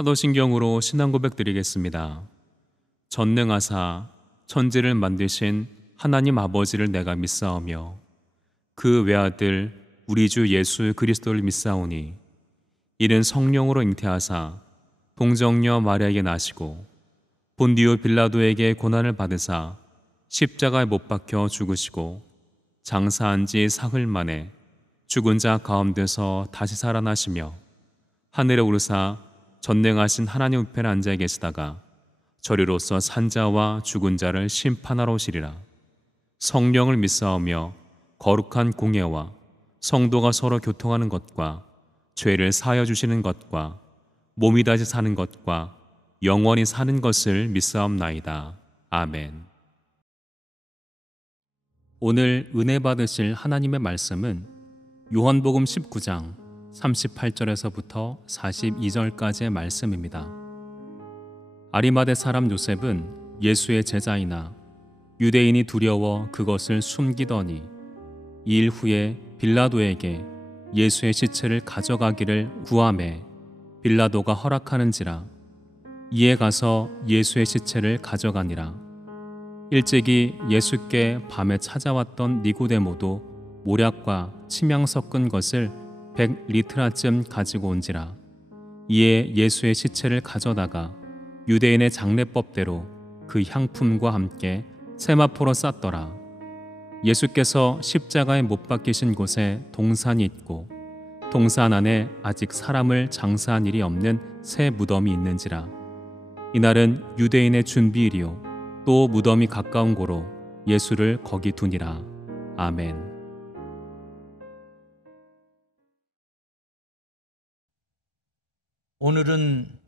사도신경으로 신앙 고백 드리겠습니다. 전능하사 천지를 만드신 하나님 아버지를 내가 믿사오며 그 외아들 우리 주 예수 그리스도를 믿사오니 이는 성령으로 잉태하사 동정녀 마리아에게 나시고 본디오 빌라도에게 고난을 받으사 십자가에 못 박혀 죽으시고 장사한 지 사흘 만에 죽은 자 가운데서 다시 살아나시며 하늘에 오르사 전능하신 하나님 우편에 앉아 계시다가 저리로서 산자와 죽은 자를 심판하러 오시리라. 성령을 믿사오며 거룩한 공예와 성도가 서로 교통하는 것과 죄를 사하여 주시는 것과 몸이 다시 사는 것과 영원히 사는 것을 믿사옵나이다. 아멘. 오늘 은혜 받으실 하나님의 말씀은 요한복음 19장 38절에서부터 42절까지의 말씀입니다. 아리마대 사람 요셉은 예수의 제자이나 유대인이 두려워 그것을 숨기더니 2일 후에 빌라도에게 예수의 시체를 가져가기를 구하매 빌라도가 허락하는지라. 이에 가서 예수의 시체를 가져가니라. 일찍이 예수께 밤에 찾아왔던 니고데모도 모략과 침향 섞은 것을 100리트라쯤 가지고 온지라. 이에 예수의 시체를 가져다가 유대인의 장례법대로 그 향품과 함께 세마포로 쌌더라. 예수께서 십자가에 못 박히신 곳에 동산이 있고 동산 안에 아직 사람을 장사한 일이 없는 새 무덤이 있는지라. 이날은 유대인의 준비일이요 또 무덤이 가까운 고로 예수를 거기 두니라. 아멘. 오늘은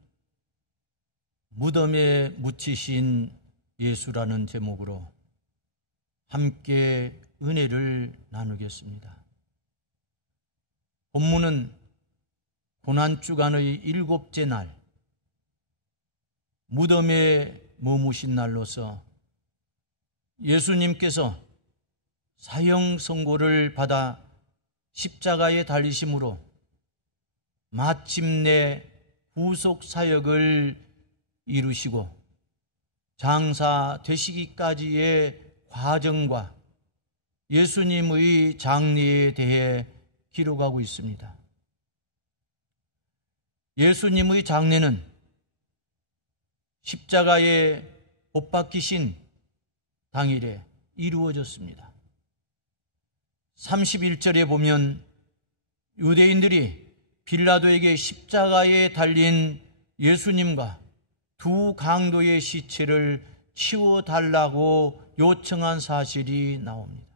무덤에 묻히신 예수라는 제목으로 함께 은혜를 나누겠습니다. 본문은 고난주간의 7째 날, 무덤에 머무신 날로서 예수님께서 사형 선고를 받아 십자가에 달리심으로 마침내 후속 사역을 이루시고 장사되시기까지의 과정과 예수님의 장례에 대해 기록하고 있습니다. 예수님의 장례는 십자가에 못 박히신 당일에 이루어졌습니다. 31절에 보면 유대인들이 빌라도에게 십자가에 달린 예수님과 두 강도의 시체를 치워달라고 요청한 사실이 나옵니다.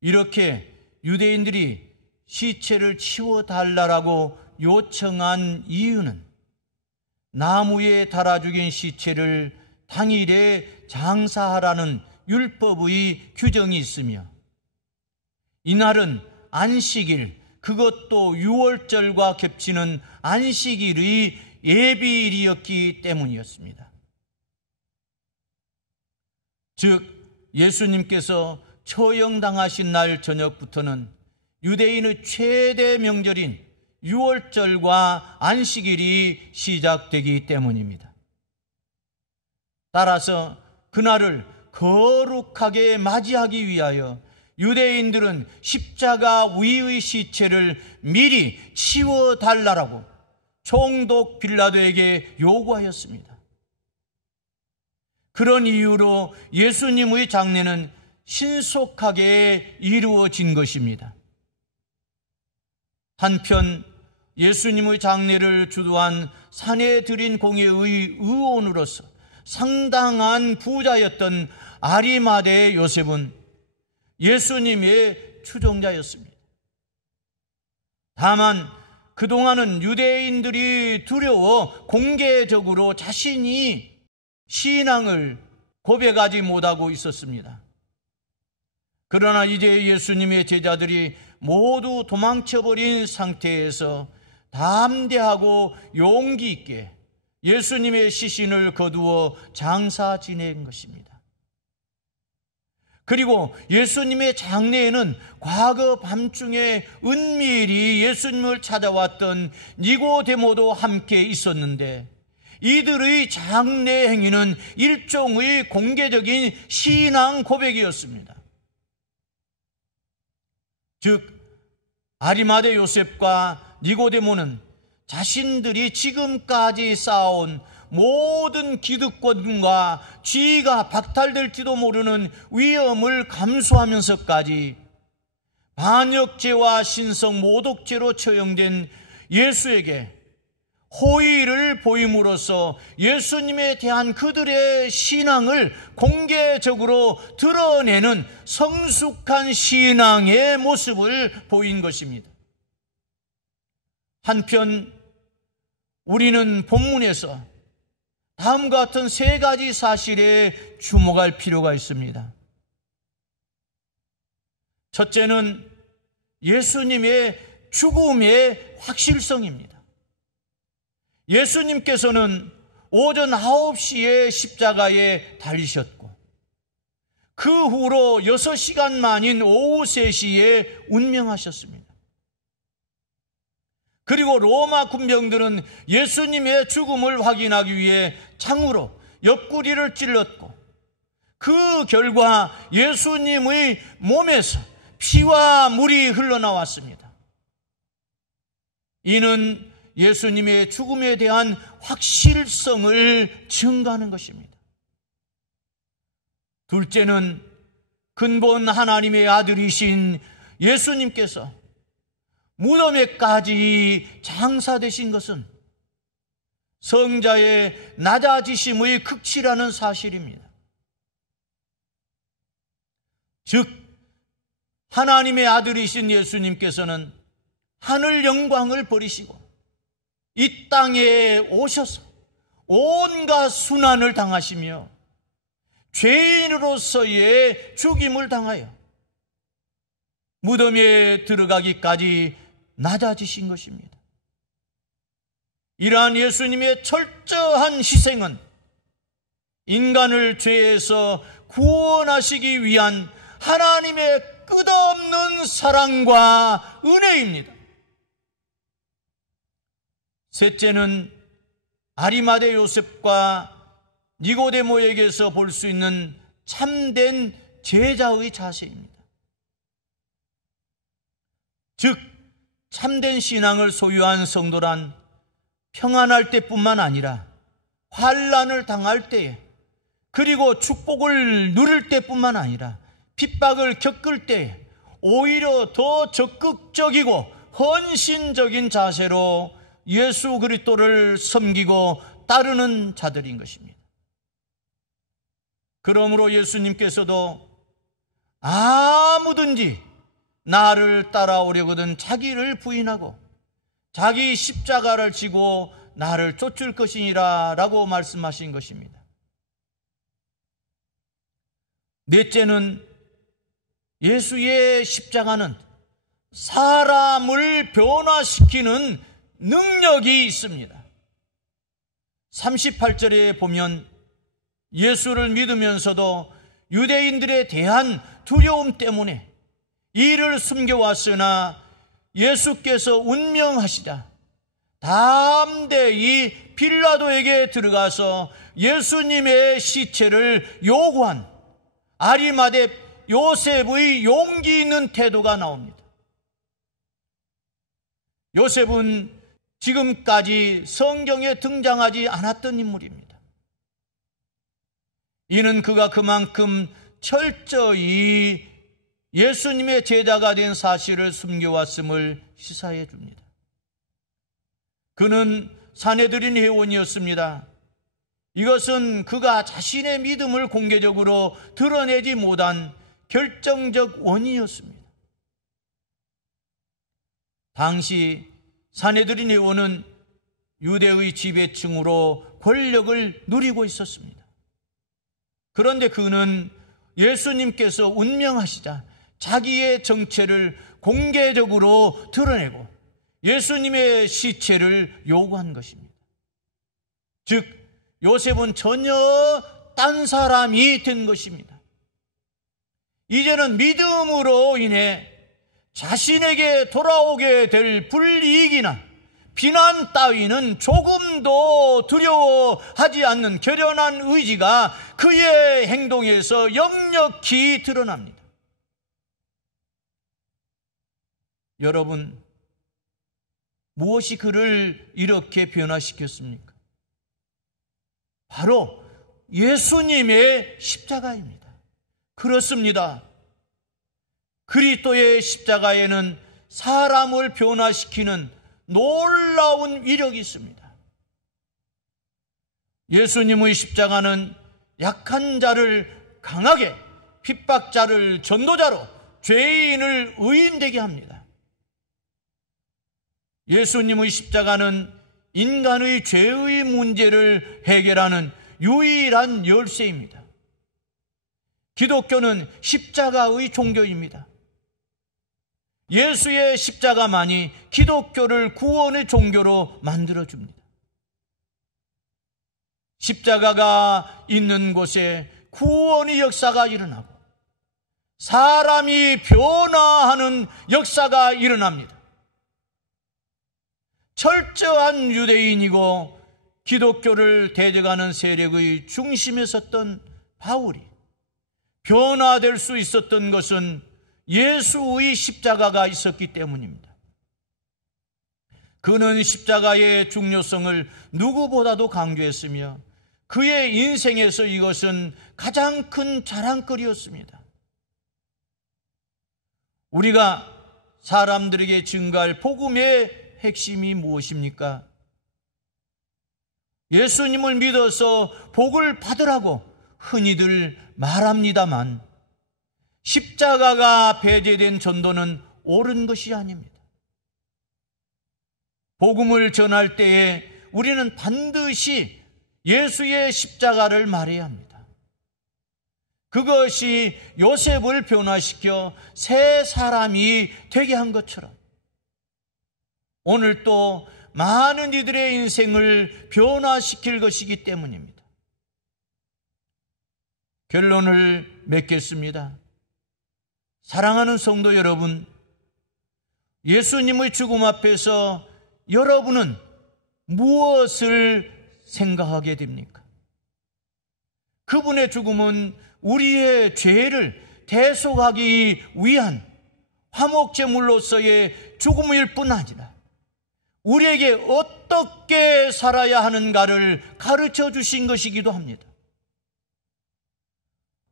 이렇게 유대인들이 시체를 치워달라고 요청한 이유는 나무에 달아 죽인 시체를 당일에 장사하라는 율법의 규정이 있으며 이날은 안식일, 그것도 유월절과 겹치는 안식일의 예비일이었기 때문이었습니다. 즉 예수님께서 처형당하신 날 저녁부터는 유대인의 최대 명절인 유월절과 안식일이 시작되기 때문입니다. 따라서 그날을 거룩하게 맞이하기 위하여 유대인들은 십자가 위의 시체를 미리 치워달라고 총독 빌라도에게 요구하였습니다. 그런 이유로 예수님의 장례는 신속하게 이루어진 것입니다. 한편 예수님의 장례를 주도한 산헤드린 공회의 의원으로서 상당한 부자였던 아리마대 요셉은 예수님의 추종자였습니다. 다만 그동안은 유대인들이 두려워 공개적으로 자신이 신앙을 고백하지 못하고 있었습니다. 그러나 이제 예수님의 제자들이 모두 도망쳐버린 상태에서 담대하고 용기 있게 예수님의 시신을 거두어 장사 지낸 것입니다. 그리고 예수님의 장례에는 과거 밤중에 은밀히 예수님을 찾아왔던 니고데모도 함께 있었는데, 이들의 장례 행위는 일종의 공개적인 신앙 고백이었습니다. 즉, 아리마대 요셉과 니고데모는 자신들이 지금까지 쌓아온 모든 기득권과 지위가 박탈될지도 모르는 위험을 감수하면서까지 반역죄와 신성 모독죄로 처형된 예수에게 호의를 보임으로써 예수님에 대한 그들의 신앙을 공개적으로 드러내는 성숙한 신앙의 모습을 보인 것입니다. 한편 우리는 본문에서 다음과 같은 세 가지 사실에 주목할 필요가 있습니다. 첫째는 예수님의 죽음의 확실성입니다. 예수님께서는 오전 9시에 십자가에 달리셨고, 그 후로 6시간 만인 오후 3시에 운명하셨습니다. 그리고 로마 군병들은 예수님의 죽음을 확인하기 위해 창으로 옆구리를 찔렀고, 그 결과 예수님의 몸에서 피와 물이 흘러나왔습니다. 이는 예수님의 죽음에 대한 확실성을 증거하는 것입니다. 둘째는 근본 하나님의 아들이신 예수님께서 무덤에까지 장사되신 것은 성자의 낮아지심의 극치라는 사실입니다. 즉, 하나님의 아들이신 예수님께서는 하늘 영광을 버리시고 이 땅에 오셔서 온갖 순환을 당하시며 죄인으로서의 죽임을 당하여 무덤에 들어가기까지 낮아지신 것입니다. 이러한 예수님의 철저한 희생은 인간을 죄에서 구원하시기 위한 하나님의 끝없는 사랑과 은혜입니다. 셋째는 아리마대 요셉과 니고데모에게서 볼 수 있는 참된 제자의 자세입니다. 즉, 참된 신앙을 소유한 성도란 평안할 때뿐만 아니라 환난을 당할 때에, 그리고 축복을 누릴 때뿐만 아니라 핍박을 겪을 때에 오히려 더 적극적이고 헌신적인 자세로 예수 그리스도를 섬기고 따르는 자들인 것입니다. 그러므로 예수님께서도 아무든지 나를 따라오려거든 자기를 부인하고 자기 십자가를 지고 나를 쫓을 것이니라 라고 말씀하신 것입니다. 넷째는 예수의 십자가는 사람을 변화시키는 능력이 있습니다. 38절에 보면 예수를 믿으면서도 유대인들에 대한 두려움 때문에 이를 숨겨왔으나 예수께서 운명하시자 담대히 빌라도에게 들어가서 예수님의 시체를 요구한 아리마대 요셉의 용기 있는 태도가 나옵니다. 요셉은 지금까지 성경에 등장하지 않았던 인물입니다. 이는 그가 그만큼 철저히 예수님의 제자가 된 사실을 숨겨왔음을 시사해 줍니다. 그는 사내들인 회원이었습니다. 이것은 그가 자신의 믿음을 공개적으로 드러내지 못한 결정적 원인이었습니다. 당시 산헤드린 회원은 유대의 지배층으로 권력을 누리고 있었습니다. 그런데 그는 예수님께서 운명하시자 자기의 정체를 공개적으로 드러내고 예수님의 시체를 요구한 것입니다. 즉 요셉은 전혀 딴 사람이 된 것입니다. 이제는 믿음으로 인해 자신에게 돌아오게 될 불이익이나 비난 따위는 조금도 두려워하지 않는 결연한 의지가 그의 행동에서 역력히 드러납니다. 여러분, 무엇이 그를 이렇게 변화시켰습니까? 바로 예수님의 십자가입니다. 그렇습니다. 그리스도의 십자가에는 사람을 변화시키는 놀라운 위력이 있습니다. 예수님의 십자가는 약한 자를 강하게, 핍박자를 전도자로, 죄인을 의인되게 합니다. 예수님의 십자가는 인간의 죄의 문제를 해결하는 유일한 열쇠입니다. 기독교는 십자가의 종교입니다. 예수의 십자가만이 기독교를 구원의 종교로 만들어줍니다. 십자가가 있는 곳에 구원의 역사가 일어나고 사람이 변화하는 역사가 일어납니다. 철저한 유대인이고 기독교를 대적하는 세력의 중심에 섰던 바울이 변화될 수 있었던 것은 예수의 십자가가 있었기 때문입니다. 그는 십자가의 중요성을 누구보다도 강조했으며 그의 인생에서 이것은 가장 큰 자랑거리였습니다. 우리가 사람들에게 증거할 복음의 핵심이 무엇입니까? 예수님을 믿어서 복을 받으라고 흔히들 말합니다만 십자가가 배제된 전도는 옳은 것이 아닙니다. 복음을 전할 때에 우리는 반드시 예수의 십자가를 말해야 합니다. 그것이 요셉을 변화시켜 새 사람이 되게 한 것처럼 오늘 또 많은 이들의 인생을 변화시킬 것이기 때문입니다. 결론을 맺겠습니다. 사랑하는 성도 여러분, 예수님의 죽음 앞에서 여러분은 무엇을 생각하게 됩니까? 그분의 죽음은 우리의 죄를 대속하기 위한 화목제물로서의 죽음일 뿐 아니라 우리에게 어떻게 살아야 하는가를 가르쳐 주신 것이기도 합니다.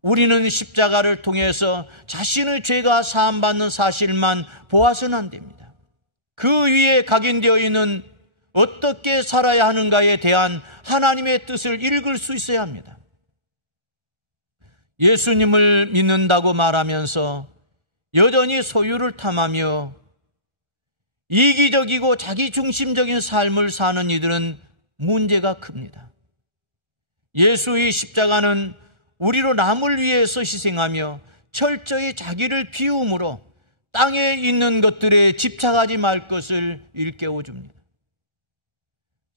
우리는 십자가를 통해서 자신의 죄가 사함받는 사실만 보아서는 안 됩니다. 그 위에 각인되어 있는 어떻게 살아야 하는가에 대한 하나님의 뜻을 읽을 수 있어야 합니다. 예수님을 믿는다고 말하면서 여전히 소유를 탐하며 이기적이고 자기중심적인 삶을 사는 이들은 문제가 큽니다. 예수의 십자가는 우리로 남을 위해서 희생하며 철저히 자기를 비움으로 땅에 있는 것들에 집착하지 말 것을 일깨워 줍니다.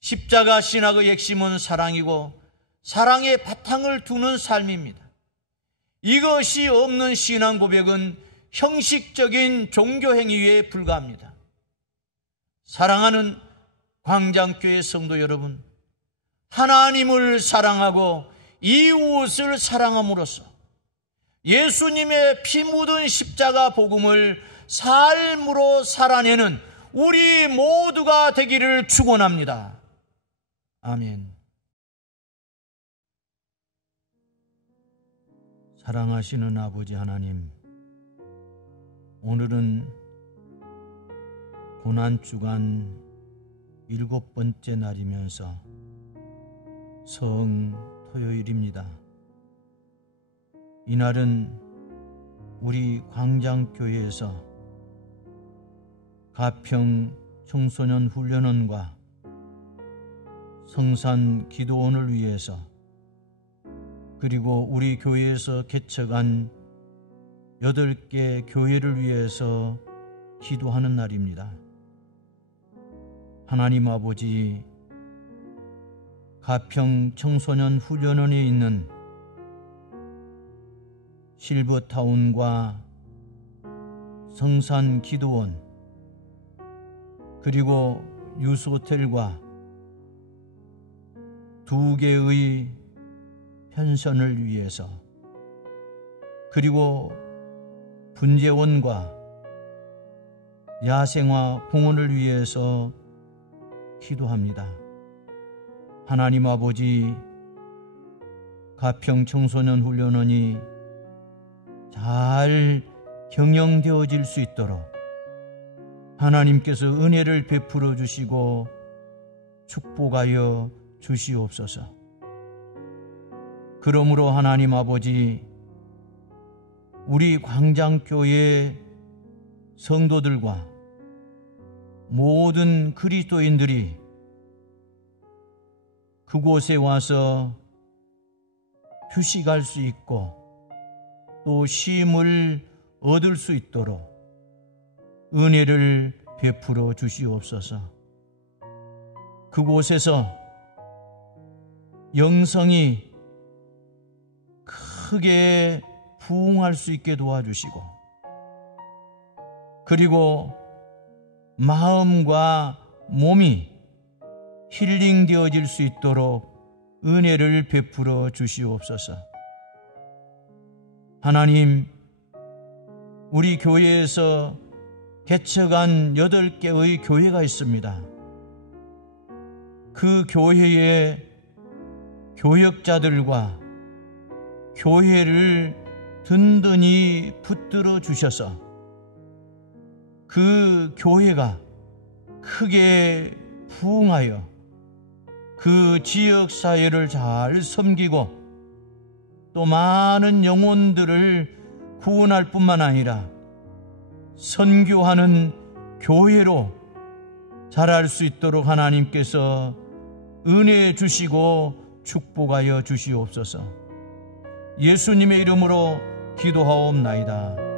십자가 신학의 핵심은 사랑이고 사랑의 바탕을 두는 삶입니다. 이것이 없는 신앙 고백은 형식적인 종교 행위에 불과합니다. 사랑하는 광장교회 성도 여러분, 하나님을 사랑하고 이웃을 사랑함으로써 예수님의 피 묻은 십자가 복음을 삶으로 살아내는 우리 모두가 되기를 축원합니다. 아멘. 사랑하시는 아버지 하나님, 오늘은 고난주간 7번째 날이면서 성 토요일입니다. 이날은 우리 광장교회에서 가평 청소년 훈련원과 성산 기도원을 위해서, 그리고 우리 교회에서 개척한 8개 교회를 위해서 기도하는 날입니다. 하나님 아버지, 가평 청소년 훈련원에 있는 실버타운과 성산 기도원, 그리고 유스호텔과 2개의 펜션을 위해서, 그리고 분재원과 야생화 공원을 위해서 기도합니다. 하나님 아버지, 가평 청소년 훈련원이 잘 경영되어질 수 있도록 하나님께서 은혜를 베풀어 주시고 축복하여 주시옵소서. 그러므로 하나님 아버지, 우리 광장교회 성도들과 모든 그리스도인들이 그곳에 와서 휴식할 수 있고 또 쉼을 얻을 수 있도록 은혜를 베풀어 주시옵소서. 그곳에서 영성이 크게 부흥할 수 있게 도와주시고, 그리고 마음과 몸이 힐링되어질 수 있도록 은혜를 베풀어 주시옵소서. 하나님, 우리 교회에서 개척한 8개의 교회가 있습니다. 그 교회의 교역자들과 교회를 든든히 붙들어 주셔서 그 교회가 크게 부흥하여 그 지역사회를 잘 섬기고 또 많은 영혼들을 구원할 뿐만 아니라 선교하는 교회로 자랄 수 있도록 하나님께서 은혜 주시고 축복하여 주시옵소서. 예수님의 이름으로 기도하옵나이다.